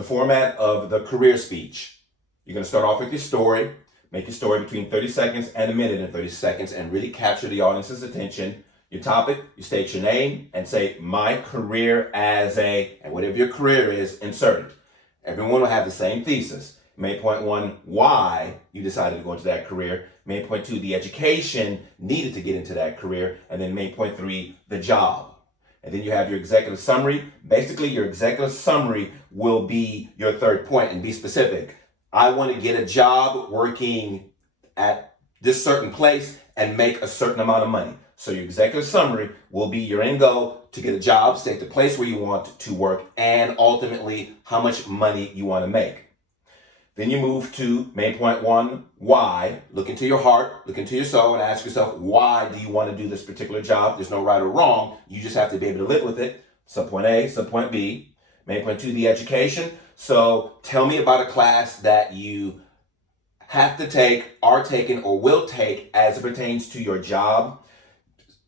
the format of the career speech. You're going to start off with your story, make your story between 30 seconds and a minute and 30 seconds, and really capture the audience's attention. Your topic, you state your name and say, my career as a, and whatever your career is, insert it. Everyone will have the same thesis. Main point one, why you decided to go into that career. Main point two, the education needed to get into that career. And then main point three, the job. And then you have your executive summary. Basically, your executive summary will be your third point, and be specific. I want to get a job working at this certain place and make a certain amount of money. So your executive summary will be your end goal to get a job, state the place where you want to work, and ultimately how much money you want to make. Then you move to main point one, why. Look into your heart, look into your soul, and ask yourself, why do you want to do this particular job? There's no right or wrong. You just have to be able to live with it. Subpoint A, subpoint B. Main point two, the education. So tell me about a class that you have to take, are taking, or will take as it pertains to your job.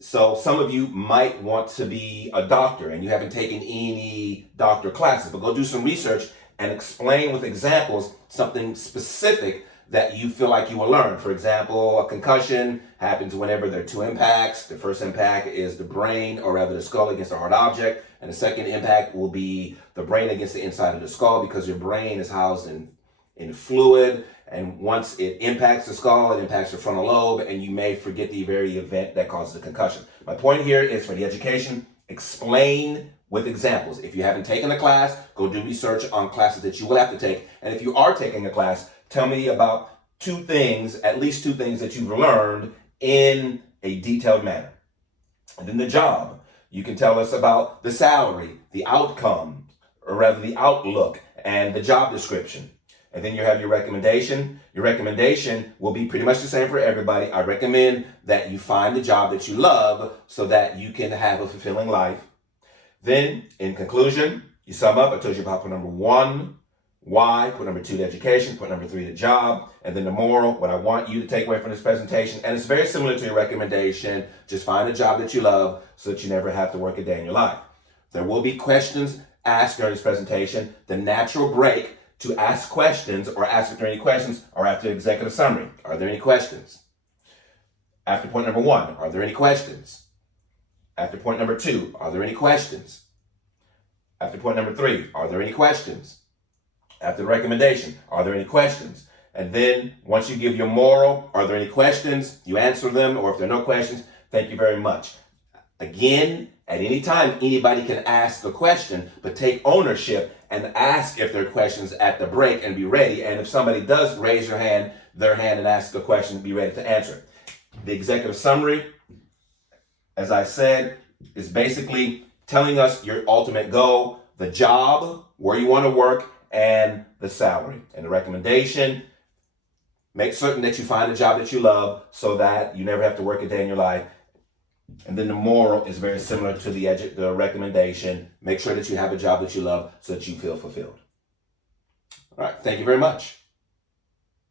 So some of you might want to be a doctor and you haven't taken any doctor classes, but go do some research and explain with examples something specific that you feel like you will learn. For example, a concussion happens whenever there are two impacts. The first impact is the brain, or rather the skull, against a hard object. And the second impact will be the brain against the inside of the skull, because your brain is housed in fluid. And once it impacts the skull, it impacts the frontal lobe, and you may forget the very event that causes the concussion. My point here is, for the education, explain with examples. If you haven't taken a class, go do research on classes that you will have to take. And if you are taking a class, tell me about at least two things that you've learned in a detailed manner. And then the job. You can tell us about the salary, the outcome, or rather the outlook, and the job description. And then you have your recommendation. Your recommendation will be pretty much the same for everybody. I recommend that you find the job that you love so that you can have a fulfilling life. Then, in conclusion, you sum up. I told you about point number one, why, point number two, the education, point number three, the job, and then the moral, what I want you to take away from this presentation. And it's very similar to your recommendation. Just find a job that you love so that you never have to work a day in your life. There will be questions asked during this presentation. The natural break to ask questions or ask if there are any questions are after the executive summary. Are there any questions? After point number one, are there any questions? After point number two, are there any questions? After point number three, are there any questions? After the recommendation, are there any questions? And then once you give your moral, are there any questions? You answer them, or if there are no questions, thank you very much. Again, at any time, anybody can ask a question, but take ownership and ask if there are questions at the break and be ready. And if somebody does raise their hand and ask a question, be ready to answer it. The executive summary, as I said, is basically telling us your ultimate goal, the job, where you want to work, and the salary. And the recommendation, make certain that you find a job that you love so that you never have to work a day in your life. And then the moral is very similar to the recommendation. Make sure that you have a job that you love so that you feel fulfilled. All right, thank you very much.